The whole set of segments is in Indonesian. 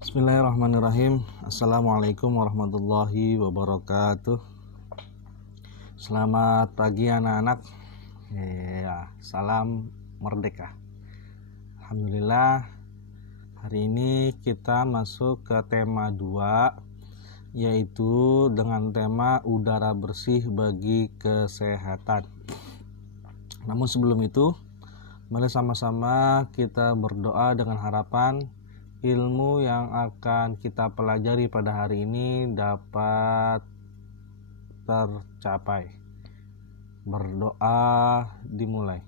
Bismillahirrahmanirrahim. Assalamualaikum warahmatullahi wabarakatuh. Selamat pagi anak-anak. Salam merdeka. Alhamdulillah, hari ini kita masuk ke tema 2, yaitu dengan tema udara bersih bagi kesehatan. Namun sebelum itu, mari sama-sama kita berdoa dengan harapan ilmu yang akan kita pelajari pada hari ini dapat tercapai. Berdoa dimulai.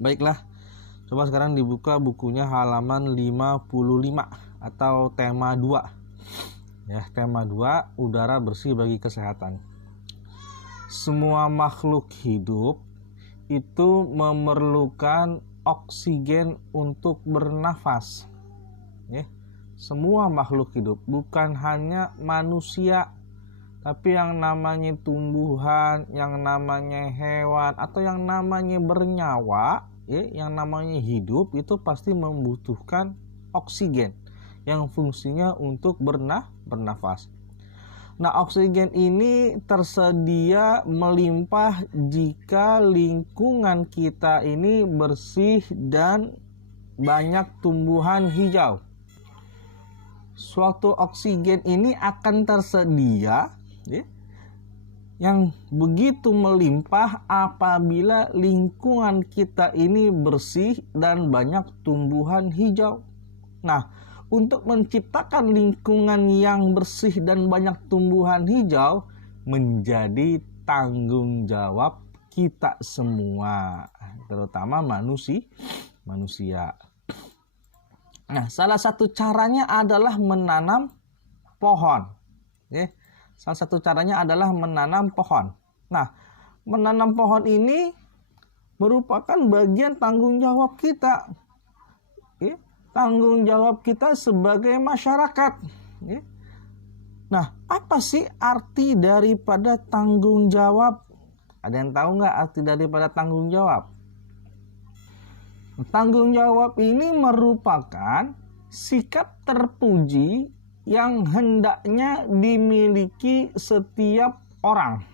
Baiklah, coba sekarang dibuka bukunya halaman 55 atau tema 2. Ya, tema 2, udara bersih bagi kesehatan. Semua makhluk hidup itu memerlukan oksigen untuk bernafas. Ya, semua makhluk hidup, bukan hanya manusia, tapi yang namanya tumbuhan, yang namanya hewan, atau yang namanya bernyawa, ya, yang namanya hidup itu pasti membutuhkan oksigen yang fungsinya untuk bernafas. Nah, oksigen ini tersedia melimpah jika lingkungan kita ini bersih dan banyak tumbuhan hijau. Suatu oksigen ini akan tersedia, ya, yang begitu melimpah apabila lingkungan kita ini bersih dan banyak tumbuhan hijau. Nah, untuk menciptakan lingkungan yang bersih dan banyak tumbuhan hijau menjadi tanggung jawab kita semua, terutama manusia. Nah, salah satu caranya adalah menanam pohon. Ya, salah satu caranya adalah menanam pohon. Nah, menanam pohon ini merupakan bagian tanggung jawab kita. Ya, tanggung jawab kita sebagai masyarakat. Nah, apa sih arti daripada tanggung jawab? Ada yang tahu nggak arti daripada tanggung jawab? Tanggung jawab ini merupakan sikap terpuji yang hendaknya dimiliki setiap orang.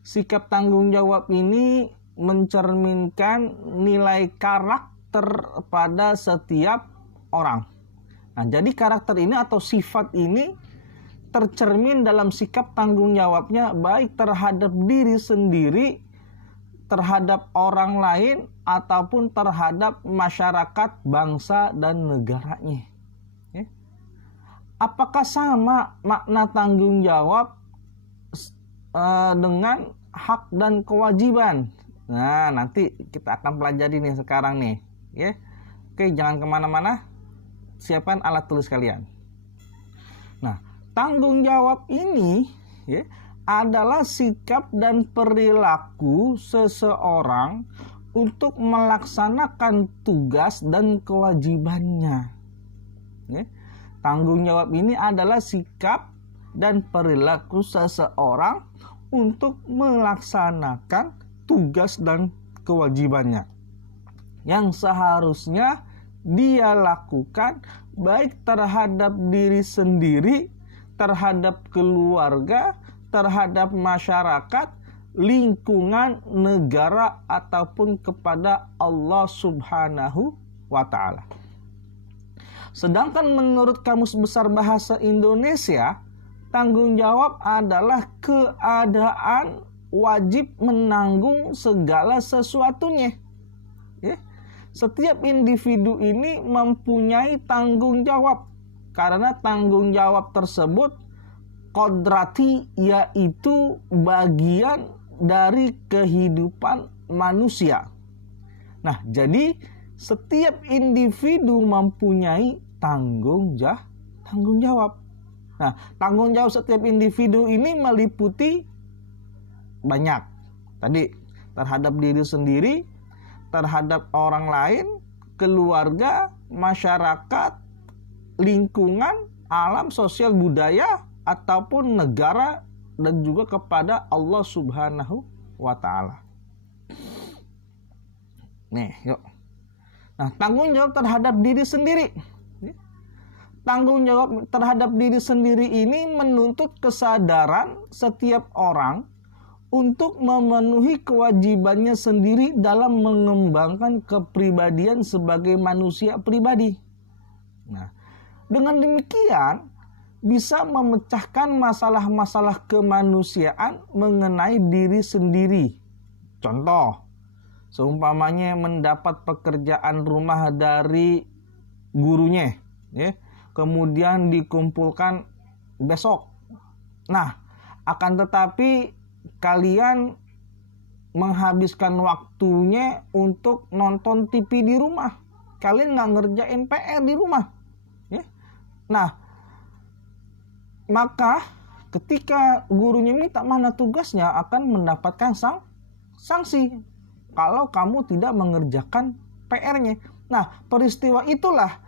Sikap tanggung jawab ini mencerminkan nilai karakter pada setiap orang. Nah, jadi karakter ini atau sifat ini tercermin dalam sikap tanggung jawabnya, baik terhadap diri sendiri, terhadap orang lain, ataupun terhadap masyarakat, bangsa, dan negaranya. Apakah sama makna tanggung jawab dengan hak dan kewajiban? Nah, nanti kita akan pelajari nih sekarang nih. Ya, oke, jangan kemana-mana, siapkan alat tulis kalian. Nah, tanggung jawab ini, ya, adalah sikap dan perilaku seseorang untuk melaksanakan tugas dan kewajibannya. Ya, tanggung jawab ini adalah sikap dan perilaku seseorang untuk melaksanakan tugas dan kewajibannya yang seharusnya dia lakukan, baik terhadap diri sendiri, terhadap keluarga, terhadap masyarakat, lingkungan, negara, ataupun kepada Allah Subhanahu wa Ta'ala. Sedangkan menurut Kamus Besar Bahasa Indonesia, tanggung jawab adalah keadaan wajib menanggung segala sesuatunya. Ya, setiap individu ini mempunyai tanggung jawab, karena tanggung jawab tersebut kodrati, yaitu bagian dari kehidupan manusia. Nah, jadi setiap individu mempunyai tanggung jawab. Nah, tanggung jawab setiap individu ini meliputi banyak. Tadi terhadap diri sendiri, terhadap orang lain, keluarga, masyarakat, lingkungan, alam, sosial, budaya, ataupun negara, dan juga kepada Allah Subhanahu wa Ta'ala. Nih, yuk. Nah, tanggung jawab terhadap diri sendiri. Tanggung jawab terhadap diri sendiri ini menuntut kesadaran setiap orang untuk memenuhi kewajibannya sendiri dalam mengembangkan kepribadian sebagai manusia pribadi. Nah, dengan demikian bisa memecahkan masalah-masalah kemanusiaan mengenai diri sendiri. Contoh, seumpamanya mendapat pekerjaan rumah dari gurunya, ya, kemudian dikumpulkan besok. Nah, akan tetapi kalian menghabiskan waktunya untuk nonton TV di rumah. Kalian nggak ngerjain PR di rumah. Ya. Nah, maka ketika gurunya minta mana tugasnya akan mendapatkan sanksi kalau kamu tidak mengerjakan PR-nya. Nah, peristiwa itulah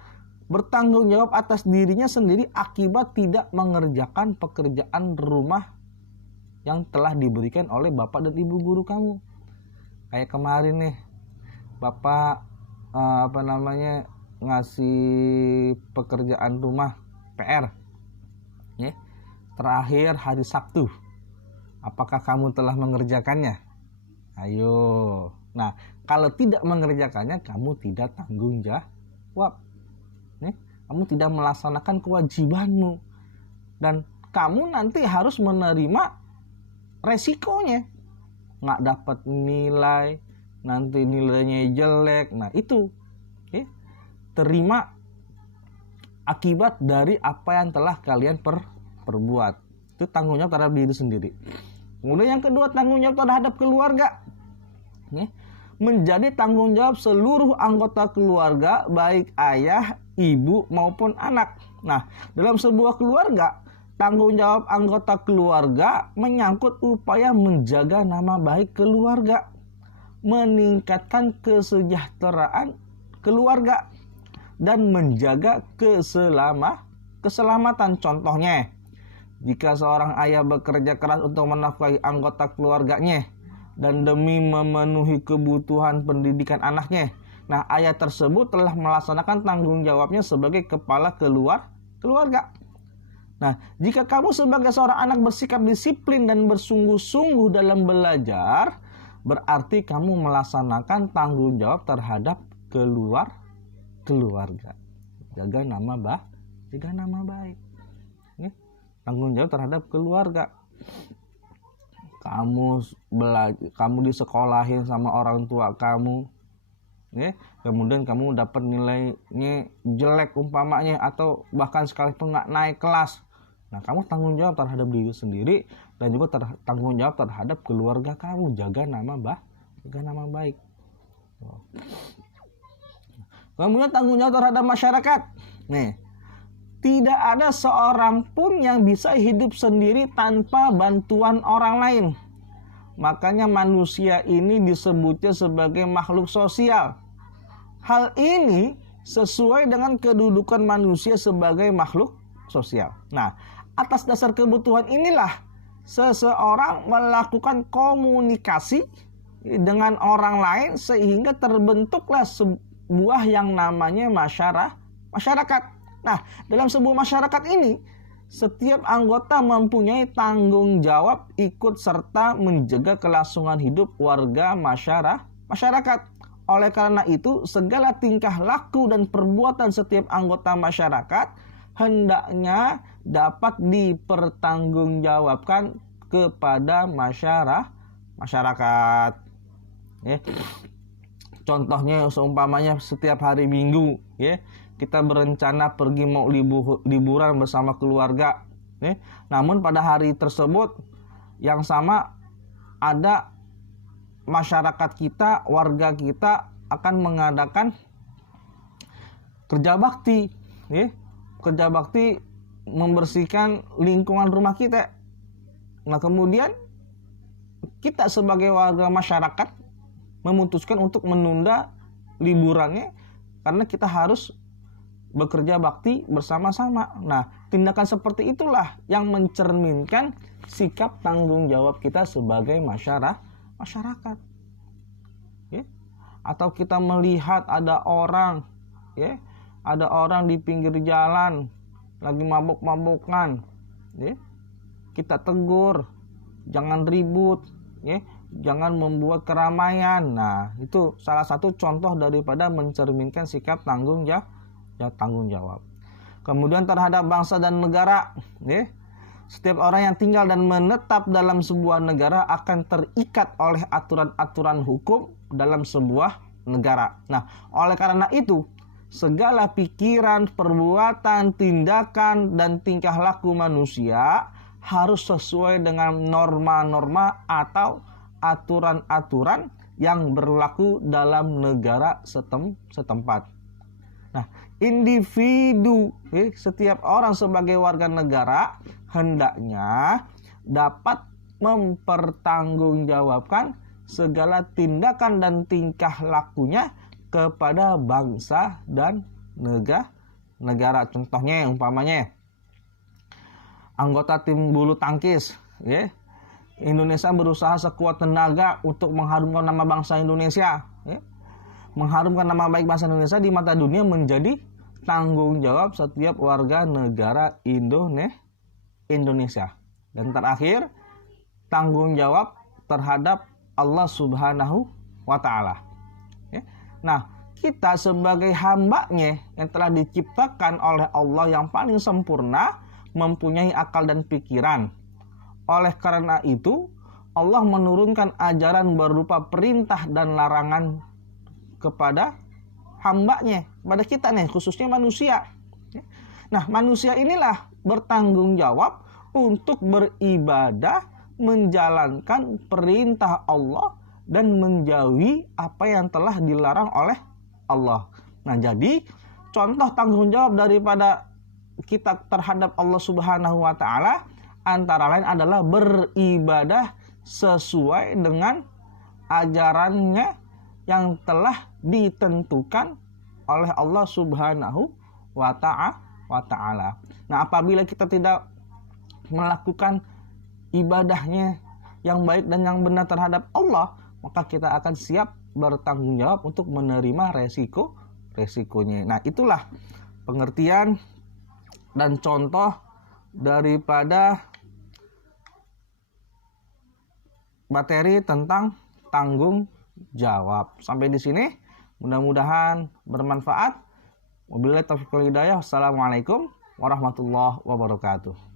bertanggung jawab atas dirinya sendiri akibat tidak mengerjakan pekerjaan rumah yang telah diberikan oleh bapak dan ibu guru kamu. Kayak kemarin nih, bapak ngasih pekerjaan rumah PR, ya, terakhir hari Sabtu. Apakah kamu telah mengerjakannya? Ayo. Nah, kalau tidak mengerjakannya, kamu tidak tanggung jawab. Kamu tidak melaksanakan kewajibanmu. Dan kamu nanti harus menerima resikonya. Nggak dapat nilai, nanti nilainya jelek. Nah, itu. Terima akibat dari apa yang telah kalian perbuat. Itu tanggung jawab terhadap diri sendiri. Kemudian yang kedua, tanggung jawab terhadap keluarga. Menjadi tanggung jawab seluruh anggota keluarga, baik ayah, ibu maupun anak. Nah, dalam sebuah keluarga, tanggung jawab anggota keluarga menyangkut upaya menjaga nama baik keluarga, meningkatkan kesejahteraan keluarga, dan menjaga keselamatan. Contohnya, jika seorang ayah bekerja keras untuk menafkahi anggota keluarganya dan demi memenuhi kebutuhan pendidikan anaknya, nah ayah tersebut telah melaksanakan tanggung jawabnya sebagai kepala keluarga. Nah, jika kamu sebagai seorang anak bersikap disiplin dan bersungguh-sungguh dalam belajar, berarti kamu melaksanakan tanggung jawab terhadap keluarga. Jaga nama baik. Tanggung jawab terhadap keluarga. Kamu disekolahin sama orang tua kamu, kemudian kamu dapat nilainya jelek umpamanya, atau bahkan sekalipun nggak naik kelas. Nah, kamu tanggung jawab terhadap diri sendiri dan juga tanggung jawab terhadap keluarga kamu. Jaga nama baik. Kemudian tanggung jawab terhadap masyarakat. Tidak ada seorang pun yang bisa hidup sendiri tanpa bantuan orang lain. Makanya manusia ini disebutnya sebagai makhluk sosial. Hal ini sesuai dengan kedudukan manusia sebagai makhluk sosial. Nah, atas dasar kebutuhan inilah seseorang melakukan komunikasi dengan orang lain sehingga terbentuklah sebuah yang namanya masyarakat. Nah, dalam sebuah masyarakat ini, setiap anggota mempunyai tanggung jawab ikut serta menjaga kelangsungan hidup warga masyarakat. Oleh karena itu, segala tingkah laku dan perbuatan setiap anggota masyarakat hendaknya dapat dipertanggungjawabkan kepada masyarakat. Contohnya seumpamanya setiap hari Minggu, kita berencana pergi mau liburan bersama keluarga. Namun pada hari tersebut yang sama ada masyarakat kita, warga kita akan mengadakan kerja bakti. Kerja bakti membersihkan lingkungan rumah kita. Nah, kemudian kita sebagai warga masyarakat memutuskan untuk menunda liburannya karena kita harus bekerja bakti bersama-sama. Nah, tindakan seperti itulah yang mencerminkan sikap tanggung jawab kita sebagai masyarakat. atau kita melihat ada orang, ya, ada orang di pinggir jalan lagi mabuk-mabukan, ya, kita tegur, jangan ribut, ya, jangan membuat keramaian. Nah, itu salah satu contoh daripada mencerminkan sikap tanggung jawab. Kemudian terhadap bangsa dan negara, ya, setiap orang yang tinggal dan menetap dalam sebuah negara akan terikat oleh aturan-aturan hukum dalam sebuah negara. Nah, oleh karena itu, segala pikiran, perbuatan, tindakan, dan tingkah laku manusia harus sesuai dengan norma-norma atau aturan-aturan yang berlaku dalam negara setempat. Nah, individu, setiap orang sebagai warga negara hendaknya dapat mempertanggungjawabkan segala tindakan dan tingkah lakunya kepada bangsa dan negara. Contohnya, umpamanya anggota tim bulu tangkis, ya, Indonesia berusaha sekuat tenaga untuk mengharumkan nama bangsa Indonesia, ya. Mengharumkan nama baik bangsa Indonesia di mata dunia menjadi tanggung jawab setiap warga negara Indonesia. Dan terakhir, tanggung jawab terhadap Allah Subhanahu wa Ta'ala. Nah, kita sebagai hamba-Nya yang telah diciptakan oleh Allah yang paling sempurna, mempunyai akal dan pikiran. Oleh karena itu, Allah menurunkan ajaran berupa perintah dan larangan kepada hamba-Nya, kepada kita nih, khususnya manusia. Nah, manusia inilah bertanggung jawab untuk beribadah, menjalankan perintah Allah dan menjauhi apa yang telah dilarang oleh Allah. Nah, jadi contoh tanggung jawab daripada kita terhadap Allah Subhanahu wa Ta'ala antara lain adalah beribadah sesuai dengan ajarannya yang telah ditentukan oleh Allah Subhanahu wa Ta'ala. Nah, apabila kita tidak melakukan ibadahnya yang baik dan yang benar terhadap Allah, maka kita akan siap bertanggung jawab untuk menerima resikonya. Nah, itulah pengertian dan contoh daripada materi tentang tanggung jawab. Sampai di sini, mudah-mudahan bermanfaat. Wabillahi taufiq wal hidayah. Wassalamualaikum warahmatullahi wabarakatuh.